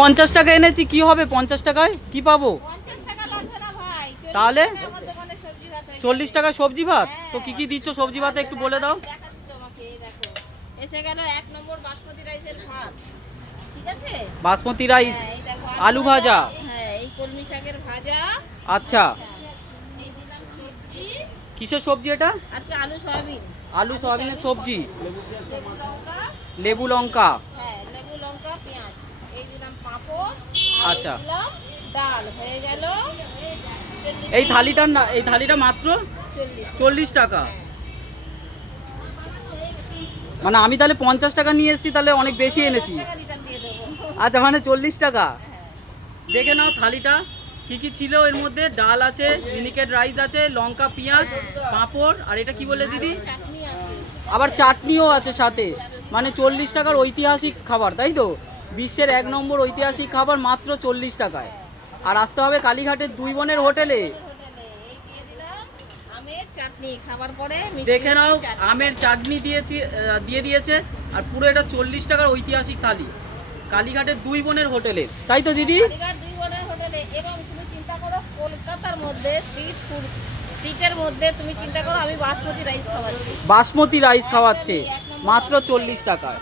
50 টাকা এনেছি, কি হবে 50 টাকায় কি পাবো? তাহলে 40 টাকা সবজি ভাত। তো কি কি দিচ্ছ সবজি ভাতে একটু বলে দাও। এসে গেল 1 নম্বর বাসমতি রাইসের ভাত, ঠিক আছে? বাসমতি রাইস, আলু ভাজা, হ্যাঁ এই কলমি শাকের ভাজা। আচ্ছা এই দিলাম সবজি। কিসের সবজি এটা? আজকে আলু সয়াবিন। আলু সয়াবিনের সবজি, লেবু লঙ্কা। লেবু লঙ্কা, হ্যাঁ লেবু লঙ্কা পেঁয়াজ। এই দিলাম পাঁপড়। আচ্ছা দিলাম ডাল, হয়ে গেল 40 এই থালিটার না, এই থালিটা মাত্র 40। 40 টাকা। মানে আমি তাহলে 50 টাকা নিয়ে এসেছি, তাহলে অনেক বেশি এনেছি। টাকা রিটার্ন দিয়ে দেবো। আচ্ছা মানে 40 টাকা। দেখে নাও থালিটা কি কি ছিল এর মধ্যে। ডাল আছে, মিনিকেট রাইস আছে, লঙ্কা পেঁয়াজ পাঁপড়, আর এটা কি বলে দিদি? চাটনি আছে। আবার চাটনিও আছে সাথে। মানে 40 টাকার ঐতিহাসিক খাবার, তাই তো? বিশ্বের 1 নম্বর ঐতিহাসিক খাবার মাত্র 40 টাকায়। আর আসতে হবে কালীঘাটের দুই বোনের হোটেলে। হোটেলে এই দিয়ে দিলাম আমের চাটনি, খাবার পরে দেখে নাও আমের চাটনি দিয়েছি, দিয়ে দিয়েছে। আর পুরো এটা 40 টাকার ঐতিহাসিক থালি কালীঘাটের দুই বোনের হোটেলে, তাই তো দিদি? কালীঘাট দুই বোনের হোটেলে। এবং তুমি চিন্তা করো কলকাতার মধ্যে স্ট্রিট ফুড, স্ট্রিটের মধ্যে তুমি চিন্তা করো আমি বাসমতি রাইস খাওয়াচ্ছি। বাসমতি রাইস খাওয়াচ্ছে মাত্র 40 টাকায়।